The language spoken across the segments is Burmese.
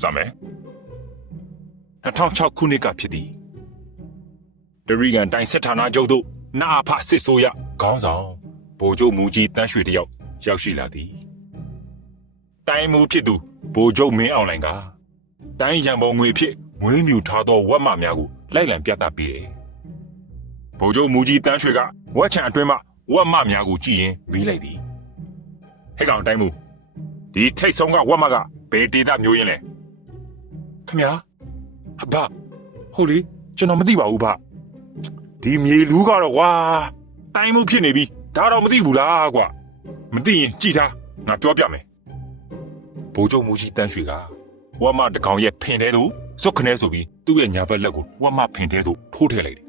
စမယ်2006ခုနှစ်ကဖြစ်သည်တရီကန်တိုင်းစစ်ဌာနချုပ်သို့နာအဖစစ်ဆိုးရခေါင်းဆောင်ဗိုလ်ချုပ်မူကြီးတန်းရွှေတယောက်ရောက်ရှိလာသည်တိုင်းမူဖြစ်သူဗိုလ်ချုပ်မင်းအောင်လှိုင်ကတိုင်းရန်ပုံငွေဖြစ်မွေးမြူထားသောဝက်မများကိုလိုက်လံပြသပေးတယ်ဗိုလ်ချုပ်မူကြီးတန်းရွှေကဝက်ချံအတွင်းမှဝက်မများကိုကြည့်ရင်မေးလိုက်သည်ဟဲ့ကောင်တိုင်းမူဒီထိတ်ဆုံးကဝက်မကဘယ်ဒေသမျိုးရင်းလဲ ခမအဘဟုတ်လေကျွန်တော်မသိပါဘူးဗျဒီမြေလူးကတော့ကွာတိုင်းမှုဖြစ်နေပြီဒါတော့မသိဘူးလားကွာမသိရင်ကြည်ထားငါပြောပြမယ်ဘိုးချုပ်မူကြီးတန်းရွှေကဝမတကောင်ရဲ့ဖင်ထဲသို့စွတ်ခနဲဆိုပြီးသူ့ရဲ့ညာဘက်လက်ကိုဝမဖင်ထဲသို့ထိုးထည့်လိုက်တယ်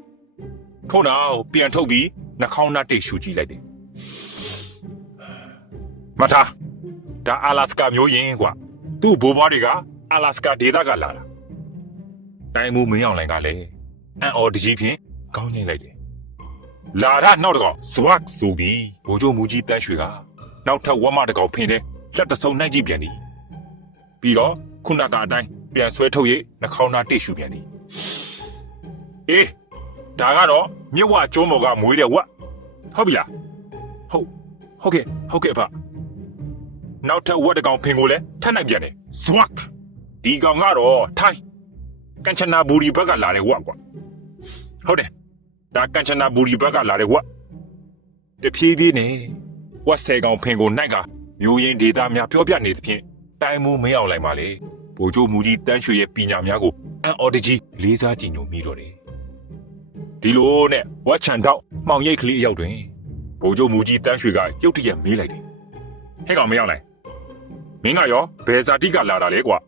ထို့နောက်ပြန်ထုတ်ပြီးနှာခေါင်းနှတိတ်ရှူကြည့်လိုက်တယ်မထားဒါအလာစကာမျိုးရင်းကွာသူ့ဘိုးဘွားတွေက အလာစကာဒေသကလာတာတိုင်းမူမင်းအောင်လိုင်ကလည်းအန်အော်တကြီးဖြင့်ကောင်းငိမ့်လိုက်တယ်လာရနောက်တကောင်ဇွတ်ဆိုပြီးဘိုးချုပ်မူကြီးတန်းရွှေကနောက်ထပ်ဝမတကောင်ဖင်တဲ့လက်တဆုံနိုင်ကြည့်ပြန်သည်ပြီးတော့ခုနကအတိုင်းပြန်ဆွဲထုတ်၍နှာခေါင်းသားတိတ်ရှူပြန်သည်အေးဒါကတော့မြစ်ဝကျုံးမော်ကမွေးတဲ့ဝက်ဟုတ်ပြီလားဟုတ်ဟုတ်ကဲ့ဟုတ်ကဲ့ပါနောက်ထပ်ဝက်တကောင်ဖင်ကိုလည်းထပ်နိုင်ပြန်တယ်ဇွတ် ဒီကောင်ကတော့ထိုင်းကန်ချနာဘူရီဘက်ကလာတဲ့ဝက်ကွာဟုတ်တယ်ဒါကန်ချနာဘူရီဘက်ကလာတဲ့ဝက်တဖြည်းဖြည်းနဲ့ဝက်ဆယ်ကောင်ဖင်ကိုနိုင်ကမျိုးရင်းဒေတာများပြောပြနေတဲ့ဖြင့်တိုင်းမှုမရောက်လိုက်ပါလေဗိုလ်ချုပ်မူကြီးတန်းရွှေရဲ့ပညာများကိုအန်အော်တကြီးလေးစားကြည့်ညိုမိတော့တယ်ဒီလိုနဲ့ဝက်ချန်တော့မှောင်ရိတ်ကလေးအရောက်တွင်ဗိုလ်ချုပ်မူကြီးတန်းရွှေကရုတ်တရက်မေးလိုက်တယ်ဟဲ့ကောင်မရောက်လိုက်မင်းကရောဘယ်ဇာတိကလာတာလဲကွာ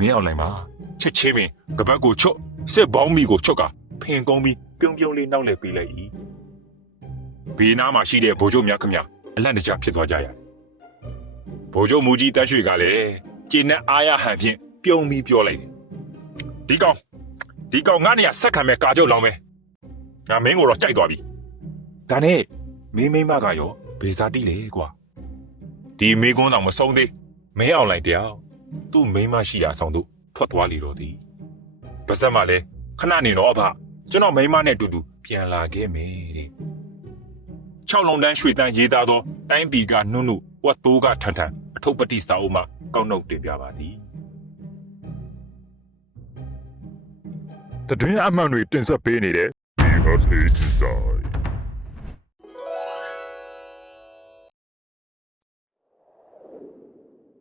မင်းအောင်လိုက်မှာချက်ချင်းပင်ကပတ်ကိုချွတ်စစ်ပေါင်းမီကိုချွတ်ကဖင်ကုန်းပြီးပြုံးပြုံးလေးနောက်လဲပေးလိုက်၏ဘေးနားမှာရှိတဲ့ဗိုလ်ချုပ်များခမအလန့်တကြားဖြစ်သွားကြရတယ်ဗိုလ်ချုပ်မူကြီးတက်ရွှေကလည်းကျင်းနဲ့အားရဟန်ဖြင့်ပြုံးပြီးပြောလိုက်တယ်ဒီကောင်ဒီကောင်ငါနေရဆက်ခံမဲ့ကာကြုတ်လောင်းမဲငါမင်းကိုတော့ကြိုက်သွားပြီဒါနဲ့မင်းမိမကရောဘယ်ဇာတိလဲကွာဒီမေကွန်းတော်မဆုံးသေးမဲအောင်လိုက်တယောက် သူ့မိန်းမရှိရာဆောင်သူထွက်သွားလေတော့သည်ပါဇက်မှလည်းခဏနေတော့အဖကျွန်တော်မိန်းမနဲ့အတူတူပြန်လာခဲ့မယ်တဲ့၆လုံးတန်းရွှေတန်းရေးသားသောတိုင်းပြည်ကနုနုဝတ်တိုးကထန်ထန်အထုပ်ပတိစာအုပ်မှကောက်နှုတ်တင်ပြပါသည်တတွင်းအမှန်တွေတင်ဆက်ပေးနေတဲ့ BSA စာ